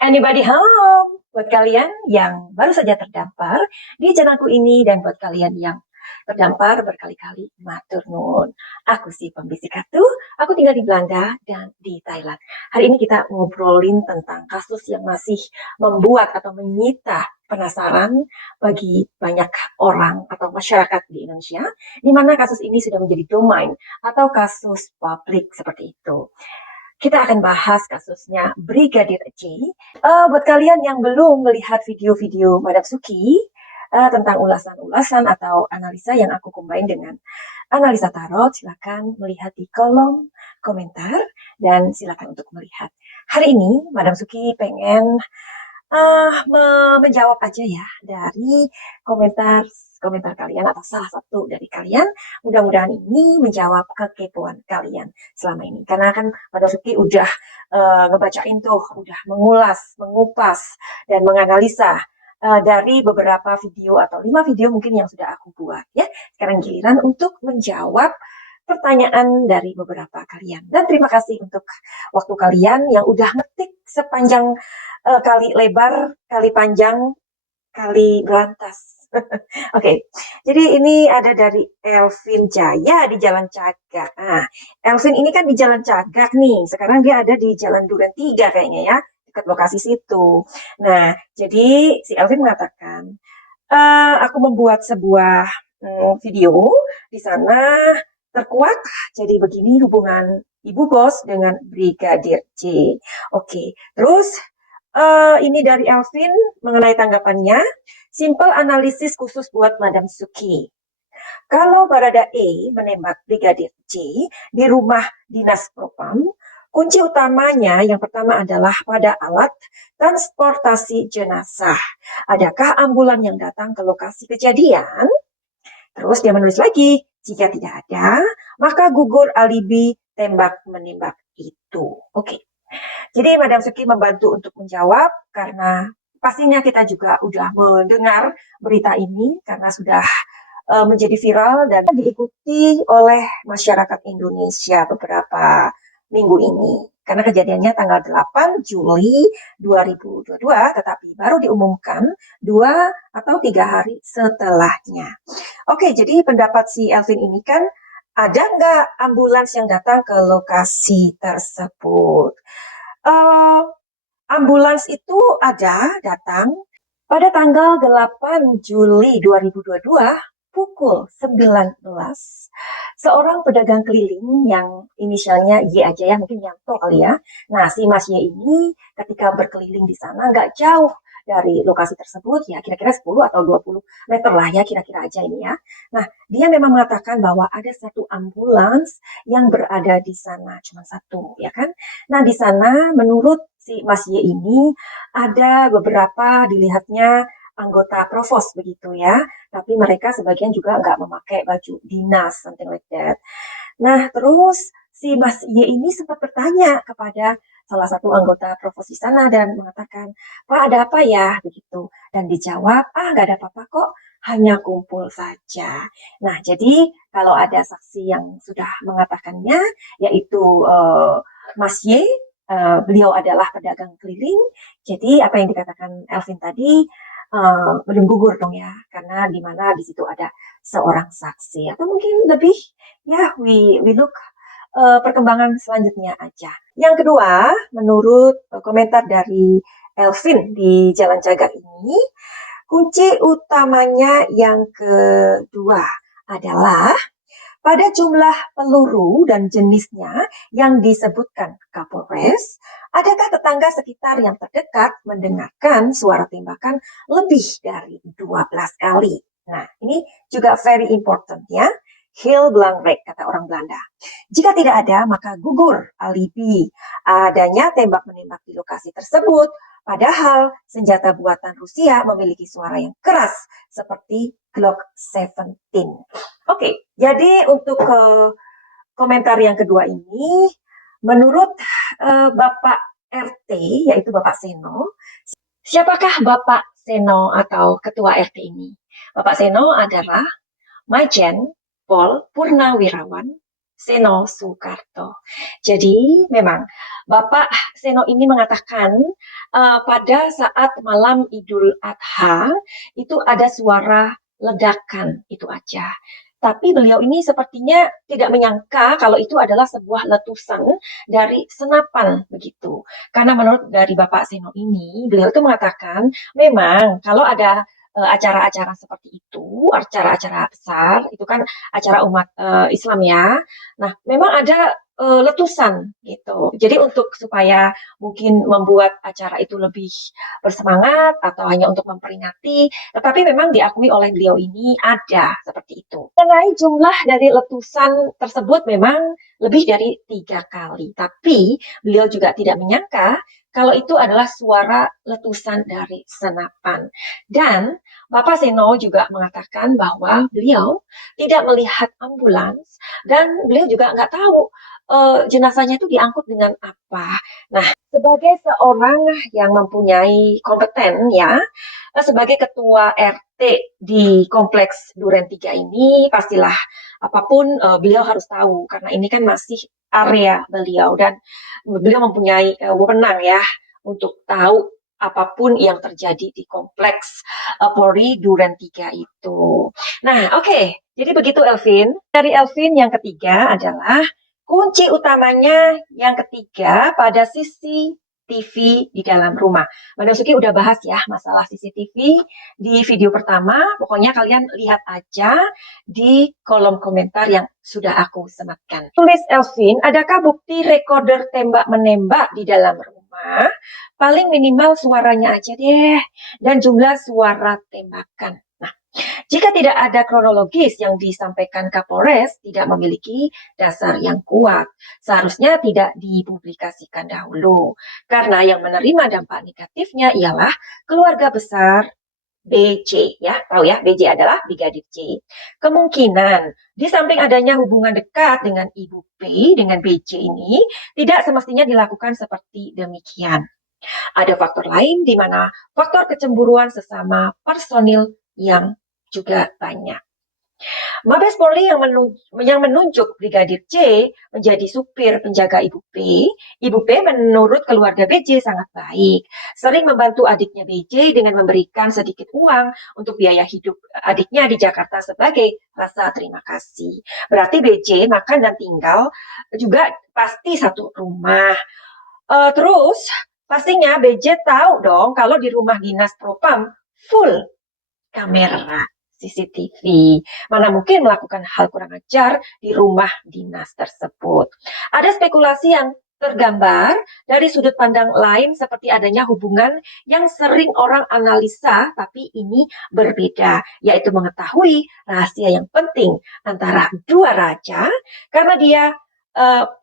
Anybody home? Buat kalian yang baru saja terdampar di channelku ini dan buat kalian yang terdampar berkali-kali, matur nuwun. Aku si pembisik kartu, aku tinggal di Belanda dan di Thailand. Hari ini kita ngobrolin tentang kasus yang masih membuat atau menyita penasaran bagi banyak orang atau masyarakat di Indonesia, di mana kasus ini sudah menjadi domain atau kasus publik seperti itu. Kita akan bahas kasusnya Brigadir J. Buat kalian yang belum melihat video-video Madam Suki tentang ulasan-ulasan atau analisa yang aku combine dengan analisa tarot, silakan melihat di kolom komentar dan silakan untuk melihat. Hari ini Madam Suki pengen menjawab aja ya dari komentar komentar kalian atau salah satu dari kalian. Mudah-mudahan ini menjawab kekepoan kalian selama ini. Karena kan Mbak Suki udah ngebacain tuh, udah mengulas, mengupas, dan menganalisa dari beberapa video atau 5 video mungkin yang sudah aku buat ya. Sekarang giliran untuk menjawab pertanyaan dari beberapa kalian. Dan terima kasih untuk waktu kalian yang udah ngetik sepanjang kali lebar, kali panjang, kali berantas. Oke, jadi ini ada dari Elvin Jaya di Jalan Cagak. Nah, Elvin ini kan di Jalan Cagak nih. Sekarang dia ada di Jalan Duren 3 kayaknya ya, dekat lokasi situ. Nah, jadi si Elvin mengatakan, aku membuat sebuah video di sana terkuak. Jadi begini hubungan Ibu Bos dengan Brigadir J. Oke, terus ini dari Elvin mengenai tanggapannya. Simple analisis khusus buat Madam Suki. Kalau Baradae menembak Brigadir J di rumah dinas Propam, kunci utamanya yang pertama adalah pada alat transportasi jenazah. Adakah ambulan yang datang ke lokasi kejadian? Terus dia menulis lagi, jika tidak ada, maka gugur alibi tembak-menembak itu. Oke. Jadi Madam Suki membantu untuk menjawab karena pastinya kita juga udah mendengar berita ini karena sudah menjadi viral dan diikuti oleh masyarakat Indonesia beberapa minggu ini. Karena kejadiannya tanggal 8 Juli 2022, tetapi baru diumumkan 2 atau 3 hari setelahnya. Oke, jadi pendapat si Elvin ini kan, ada nggak ambulans yang datang ke lokasi tersebut? Ambulans itu ada datang pada tanggal 8 Juli 2022 pukul 19. Seorang pedagang keliling yang inisialnya Y aja ya, mungkin Yanto kali ya. Nah, si Mas Y ini ketika berkeliling di sana nggak jauh dari lokasi tersebut, ya kira-kira 10 atau 20 meter lah ya, kira-kira aja ini ya. Nah, dia memang mengatakan bahwa ada satu ambulans yang berada di sana, cuma satu, ya kan? Nah, di sana menurut si Mas Y ini ada beberapa dilihatnya anggota provos begitu ya, tapi mereka sebagian juga nggak memakai baju dinas, something like that. Nah, terus si Mas Y ini sempat bertanya kepada salah satu anggota provos di sana dan mengatakan, Pak ada apa ya begitu, dan dijawab, nggak ada apa-apa kok, hanya kumpul saja. Nah, jadi kalau ada saksi yang sudah mengatakannya, yaitu Mas Y, beliau adalah pedagang keliling. Jadi apa yang dikatakan Elvin tadi belum gugur dong ya, karena di mana di situ ada seorang saksi atau mungkin lebih ya we look perkembangan selanjutnya aja. Yang kedua, menurut komentar dari Elvin di Jalan Cagak ini, kunci utamanya yang kedua adalah pada jumlah peluru dan jenisnya yang disebutkan Kapolres, adakah tetangga sekitar yang terdekat mendengarkan suara tembakan lebih dari 12 kali? Nah, ini juga very important ya. Heel belangrijk, kata orang Belanda. Jika tidak ada, maka gugur alibi adanya tembak-menembak di lokasi tersebut. Padahal senjata buatan Rusia memiliki suara yang keras seperti Glock 17. Oke, jadi untuk komentar yang kedua ini, menurut Bapak RT, yaitu Bapak Seno, siapakah Bapak Seno atau Ketua RT ini? Bapak Seno adalah Majen Pol Purnawirawan Seno Soekarto. Jadi memang Bapak Seno ini mengatakan pada saat malam Idul Adha itu ada suara ledakan itu aja. Tapi beliau ini sepertinya tidak menyangka kalau itu adalah sebuah letusan dari senapan begitu. Karena menurut dari Bapak Seno ini, beliau itu mengatakan memang kalau ada acara-acara seperti itu, acara-acara besar, itu kan acara umat Islam ya. Nah, memang ada letusan gitu. Jadi untuk supaya mungkin membuat acara itu lebih bersemangat atau hanya untuk memperingati, tetapi memang diakui oleh beliau ini ada seperti itu. Mengenai jumlah dari letusan tersebut memang lebih dari 3 kali, tapi beliau juga tidak menyangka kalau itu adalah suara letusan dari senapan. Dan Bapak Seno juga mengatakan bahwa beliau tidak melihat ambulans dan beliau juga nggak tahu jenazahnya itu diangkut dengan apa. Nah, sebagai seorang yang mempunyai kompeten ya, sebagai ketua RT di kompleks Duren 3 ini, pastilah apapun beliau harus tahu karena ini kan masih area beliau dan beliau mempunyai wewenang ya untuk tahu apapun yang terjadi di kompleks Polri Duren 3 itu. Nah, oke. Jadi begitu Elvin. Dari Elvin yang ketiga adalah kunci utamanya yang ketiga pada sisi TV di dalam rumah. Madam Suki udah bahas ya masalah CCTV di video pertama. Pokoknya kalian lihat aja di kolom komentar yang sudah aku sematkan. Tulis Elvin, adakah bukti recorder tembak-menembak di dalam rumah? Paling minimal suaranya aja deh dan jumlah suara tembakan. Nah, jika tidak ada kronologis yang disampaikan Kapolres tidak memiliki dasar yang kuat, seharusnya tidak dipublikasikan dahulu. Karena yang menerima dampak negatifnya ialah keluarga besar BC, ya, tahu ya, BJ adalah Brigadir J. Kemungkinan di samping adanya hubungan dekat dengan Ibu P dengan BJ ini tidak semestinya dilakukan seperti demikian. Ada faktor lain di mana faktor kecemburuan sesama personil yang juga banyak. Mabes Polri yang menunjuk Brigadir C menjadi supir penjaga Ibu P. Ibu P menurut keluarga BJ sangat baik. Sering membantu adiknya BJ dengan memberikan sedikit uang untuk biaya hidup adiknya di Jakarta sebagai rasa terima kasih. Berarti BJ makan dan tinggal juga pasti satu rumah. Terus pastinya BJ tahu dong kalau di rumah dinas Propam full kamera CCTV. Mana mungkin melakukan hal kurang ajar di rumah dinas tersebut. Ada spekulasi yang tergambar dari sudut pandang lain seperti adanya hubungan yang sering orang analisa tapi ini berbeda, yaitu mengetahui rahasia yang penting antara dua raja karena dia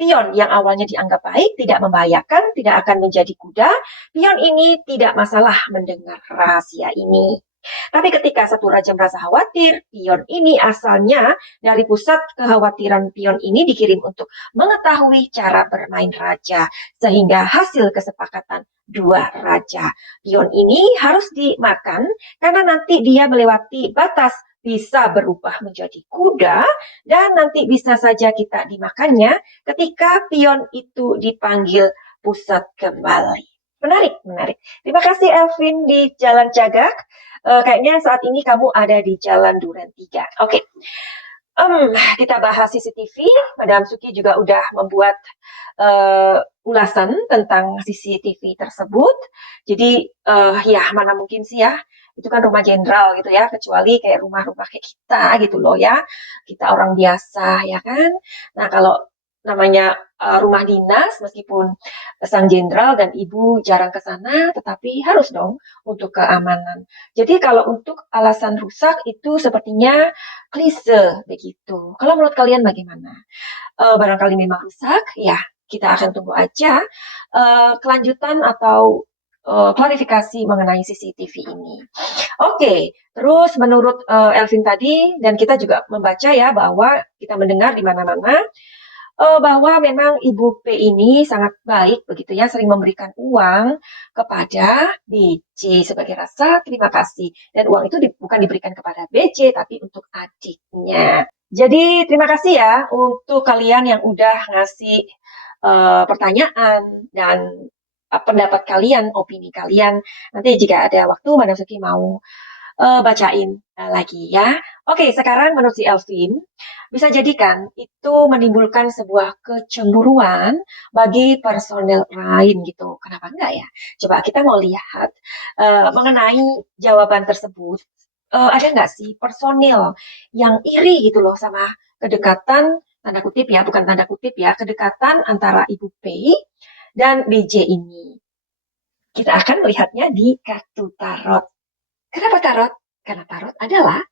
pion yang awalnya dianggap baik, tidak membahayakan, tidak akan menjadi kuda. Pion ini tidak masalah mendengar rahasia ini. Tapi ketika satu raja merasa khawatir, pion ini asalnya dari pusat kekhawatiran pion ini dikirim untuk mengetahui cara bermain raja, sehingga hasil kesepakatan dua raja. Pion ini harus dimakan karena nanti dia melewati batas bisa berubah menjadi kuda dan nanti bisa saja kita dimakannya ketika pion itu dipanggil pusat kembali. Menarik, menarik. Terima kasih Elvin di Jalan Cagak. Kayaknya saat ini kamu ada di Jalan Duren 3. Oke. Kita bahas CCTV. Madam Suki juga udah membuat ulasan tentang CCTV tersebut. Jadi ya mana mungkin sih ya, itu kan rumah jenderal gitu ya, kecuali kayak rumah-rumah kayak kita gitu loh ya. Kita orang biasa ya kan. Nah kalau namanya rumah dinas, meskipun sang jenderal dan ibu jarang ke sana, tetapi harus dong untuk keamanan. Jadi kalau untuk alasan rusak itu sepertinya klise begitu. Kalau menurut kalian bagaimana? Barangkali memang rusak, ya kita akan tunggu aja kelanjutan atau klarifikasi mengenai CCTV ini. Oke, terus menurut Elvin tadi dan kita juga membaca ya bahwa kita mendengar di mana-mana bahwa memang Ibu P ini sangat baik begitu ya, sering memberikan uang kepada BJ sebagai rasa terima kasih. Dan uang itu bukan diberikan kepada BJ tapi untuk adiknya. Jadi terima kasih ya untuk kalian yang udah ngasih pertanyaan dan pendapat kalian, opini kalian. Nanti jika ada waktu, Madam Suki mau bacain lagi ya. Oke, sekarang menurut si Elvin, bisa jadikan itu menimbulkan sebuah kecemburuan bagi personel lain gitu. Kenapa enggak ya? Coba kita mau lihat mengenai jawaban tersebut. Ada nggak sih personil yang iri gitu loh sama kedekatan, tanda kutip ya, bukan tanda kutip ya, kedekatan antara Ibu P dan BJ ini. Kita akan melihatnya di kartu tarot. Kenapa tarot? Karena tarot adalah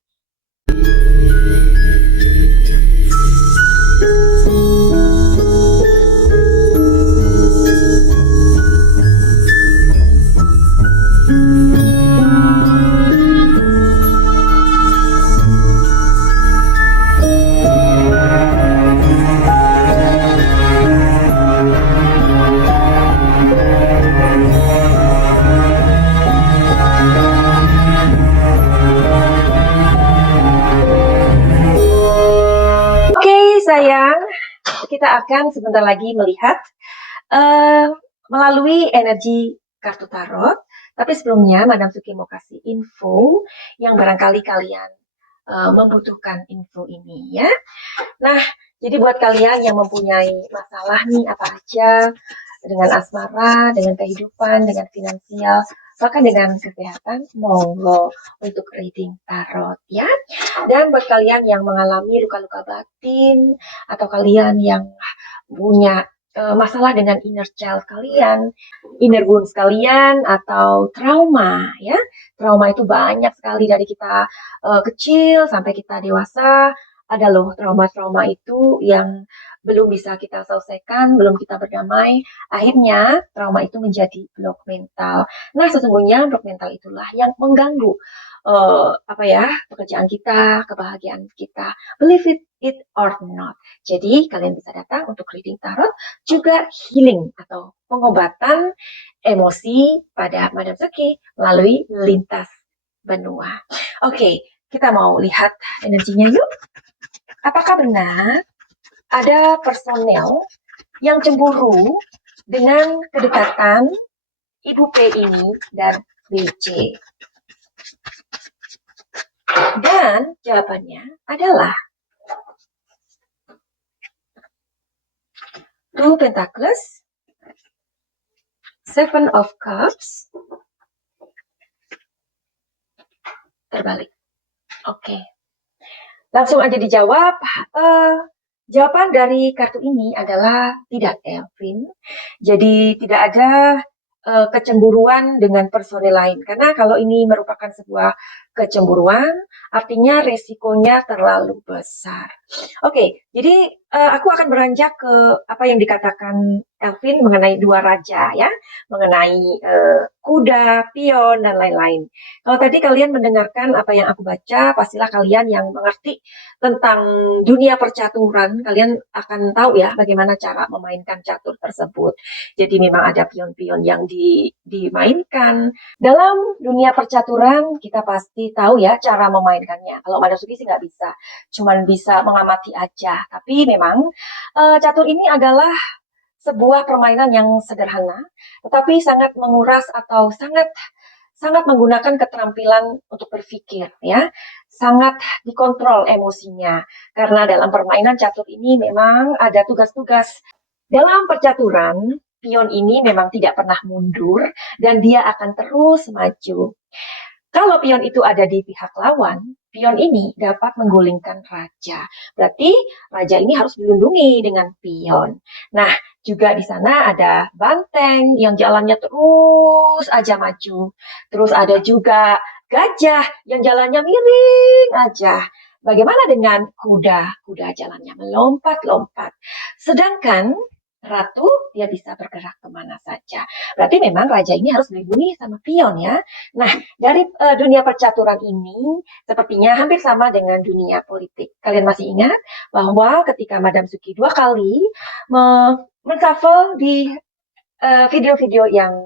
oke sayang, kita akan sebentar lagi melihat uh, melalui energi kartu tarot. Tapi sebelumnya, Madam Suki mau kasih info yang barangkali kalian membutuhkan info ini ya. Nah, jadi buat kalian yang mempunyai masalah nih apa aja dengan asmara, dengan kehidupan, dengan finansial, bahkan dengan kesehatan, monggo untuk reading tarot ya. Dan buat kalian yang mengalami luka-luka batin atau kalian yang punya masalah dengan inner child kalian, inner wounds kalian atau trauma ya. Trauma itu banyak sekali dari kita kecil sampai kita dewasa. Ada loh trauma-trauma itu yang belum bisa kita selesaikan, belum kita berdamai. Akhirnya trauma itu menjadi blok mental. Nah, sesungguhnya blok mental itulah yang mengganggu apa ya, pekerjaan kita, kebahagiaan kita. Believe it or not. Jadi kalian bisa datang untuk reading tarot, juga healing atau pengobatan emosi pada Madam Suki melalui lintas benua. Oke, kita mau lihat energinya yuk. Apakah benar ada personel yang cemburu dengan kedekatan Ibu P ini dan BC? Dan jawabannya adalah Two Pentacles, Seven of Cups, terbalik. Oke. Langsung aja dijawab. Jawaban dari kartu ini adalah tidak, Elvin. Jadi tidak ada kecemburuan dengan personel lain. Karena kalau ini merupakan sebuah kecemburuan, artinya resikonya terlalu besar. Oke, jadi aku akan beranjak ke apa yang dikatakan Elvin mengenai dua raja ya, mengenai kuda, pion, dan lain-lain. Kalau tadi kalian mendengarkan apa yang aku baca, pastilah kalian yang mengerti tentang dunia percaturan, kalian akan tahu ya bagaimana cara memainkan catur tersebut. Jadi memang ada pion-pion yang dimainkan. Dalam dunia percaturan, kita pasti tahu ya cara memainkannya. Kalau Madam Suki sih nggak bisa, cuman bisa mengamati aja. Tapi memang catur ini adalah sebuah permainan yang sederhana, tetapi sangat menguras atau sangat sangat menggunakan keterampilan untuk berpikir ya, sangat dikontrol emosinya. Karena dalam permainan catur ini memang ada tugas-tugas. Dalam percaturan, pion ini memang tidak pernah mundur dan dia akan terus maju. Kalau pion itu ada di pihak lawan, pion ini dapat menggulingkan raja. Berarti raja ini harus dilindungi dengan pion. Nah, juga di sana ada banteng yang jalannya terus aja maju. Terus ada juga gajah yang jalannya miring aja. Bagaimana dengan kuda? Kuda jalannya melompat-lompat. Sedangkan ratu dia bisa bergerak kemana saja. Berarti memang raja ini harus dilindungi sama pion ya. Nah, dari dunia percaturan ini sepertinya hampir sama dengan dunia politik. Kalian masih ingat bahwa ketika Madam Suki dua kali menshuffle di video-video yang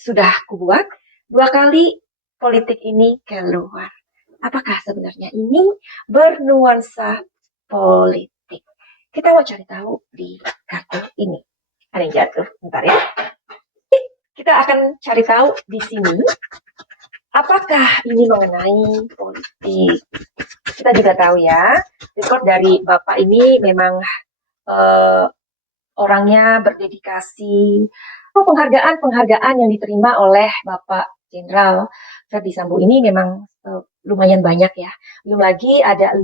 sudah kubuat, dua kali politik ini keluar. Apakah sebenarnya ini bernuansa politik. Kita mau cari tahu di kartu ini. Ada yang jatuh, bentar ya. Kita akan cari tahu di sini, apakah ini mengenai politik. Kita juga tahu ya, record dari Bapak ini memang orangnya berdedikasi. Penghargaan yang diterima oleh Bapak Jenderal Ferdy Sambo ini memang lumayan banyak ya. Belum lagi ada 5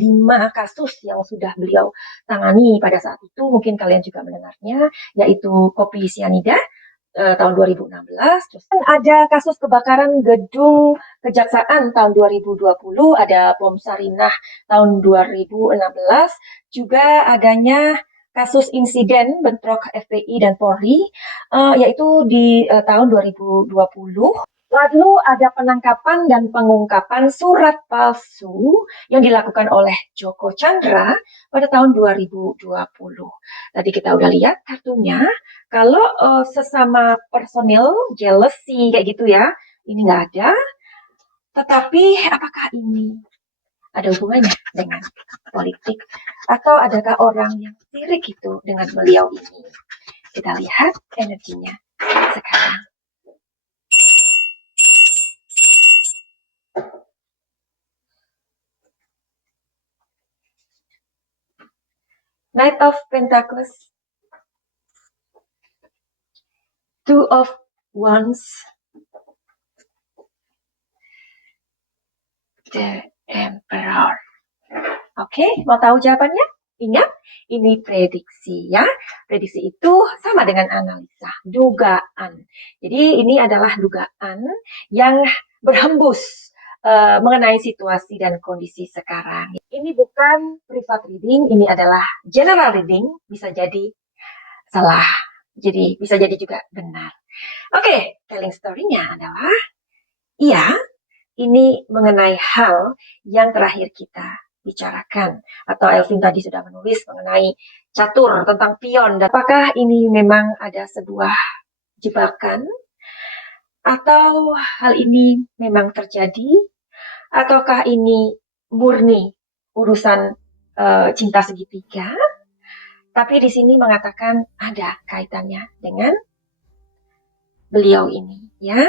kasus yang sudah beliau tangani pada saat itu, mungkin kalian juga mendengarnya, yaitu kopi sianida tahun 2016, terus ada kasus kebakaran gedung kejaksaan tahun 2020, ada bom Sarinah tahun 2016, juga adanya kasus insiden bentrok FPI dan Polri, yaitu di tahun 2020. Lalu ada penangkapan dan pengungkapan surat palsu yang dilakukan oleh Joko Chandra pada tahun 2020. Tadi kita udah lihat kartunya, kalau sesama personil jealousy kayak gitu ya, ini nggak ada. Tetapi apakah ini ada hubungannya dengan politik? Atau adakah orang yang sirik itu dengan beliau ini? Kita lihat energinya sekarang. Knight of Pentacles, Two of Wands, The Emperor. Oke, mau tahu jawabannya? Ingat, ini prediksi ya. Prediksi itu sama dengan analisa, dugaan. Jadi ini adalah dugaan yang berhembus mengenai situasi dan kondisi sekarang. Ini bukan private reading, ini adalah general reading, bisa jadi salah. Jadi bisa jadi juga benar. Oke, telling story-nya adalah, iya, ini mengenai hal yang terakhir kita bicarakan. Atau Elvin tadi sudah menulis mengenai catur, tentang pion. Dan apakah ini memang ada sebuah jebakan? Atau hal ini memang terjadi? Ataukah ini murni urusan cinta segitiga? Tapi di sini mengatakan ada kaitannya dengan beliau ini, ya.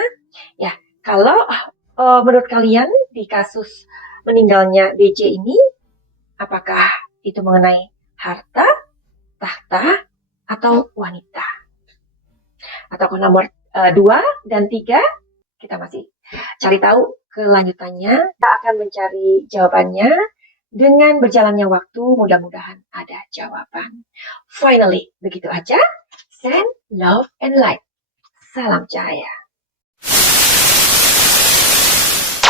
Ya, kalau menurut kalian di kasus meninggalnya BJ ini, apakah itu mengenai harta, tahta, atau wanita? Atau nomor 2 dan 3, kita masih cari tahu kelanjutannya. Kita akan mencari jawabannya. Dengan berjalannya waktu, mudah-mudahan ada jawaban. Finally, begitu aja. Send love and light. Salam cahaya.